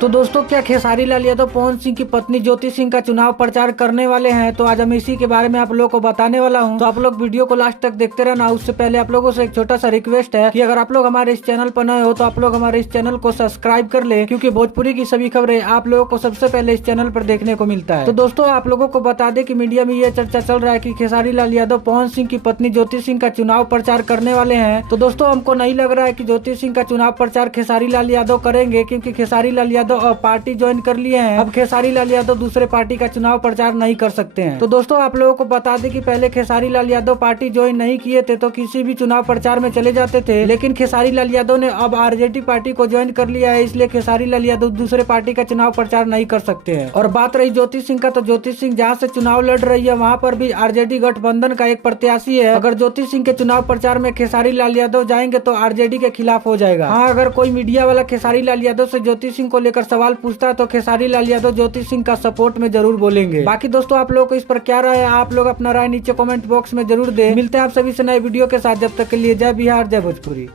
तो दोस्तों, क्या खेसारी लाल यादव पवन सिंह की पत्नी ज्योति सिंह का चुनाव प्रचार करने वाले हैं? तो आज हम इसी के बारे में आप लोगों को बताने वाला हूं। तो आप लोग वीडियो को लास्ट तक देखते रहना। उससे पहले आप लोगों से एक छोटा सा रिक्वेस्ट है कि अगर आप लोग हमारे इस चैनल पर नए हो तो आप लोग हमारे इस चैनल को सब्सक्राइब कर ले, क्योंकि भोजपुरी की सभी खबरें आप लोगों को सबसे पहले इस चैनल पर देखने को मिलता है। तो दोस्तों, आप लोगों को बता दें कि मीडिया में ये चर्चा चल रहा है कि खेसारी लाल यादव पवन सिंह की पत्नी ज्योति सिंह का चुनाव प्रचार करने वाले हैं। तो दोस्तों, हमको नहीं लग रहा है कि ज्योति सिंह का चुनाव प्रचार खेसारी लाल यादव करेंगे, क्योंकि खेसारी लाल यादव पार्टी ज्वाइन कर लिए हैं। अब खेसारी लाल यादव दूसरे पार्टी का चुनाव प्रचार नहीं कर सकते हैं। तो दोस्तों, आप लोगों को बता दें कि पहले खेसारी लाल यादव पार्टी ज्वाइन नहीं किए थे तो किसी भी चुनाव प्रचार में चले जाते थे, लेकिन खेसारी लाल यादव ने अब आरजेडी पार्टी को ज्वाइन कर लिया है, इसलिए खेसारी लाल यादव दूसरे पार्टी का चुनाव प्रचार नहीं कर सकते हैं। और बात रही ज्योति सिंह का, तो ज्योति सिंह जहाँ से चुनाव लड़ रही है वहाँ पर भी आरजेडी गठबंधन का एक प्रत्याशी है। अगर ज्योति सिंह के चुनाव प्रचार में खेसारी लाल यादव जाएंगे तो आरजेडी के खिलाफ हो जाएगा। हाँ, अगर कोई मीडिया वाला खेसारी लाल यादव से ज्योति सिंह को लेकर सवाल पूछता है तो खेसारी लाल यादव ज्योति सिंह का सपोर्ट में जरूर बोलेंगे। बाकी दोस्तों, आप लोगों को इस पर क्या राय है? आप लोग अपना राय नीचे कमेंट बॉक्स में जरूर दें। मिलते हैं आप सभी से नए वीडियो के साथ। जब तक के लिए जय बिहार, जय भोजपुरी।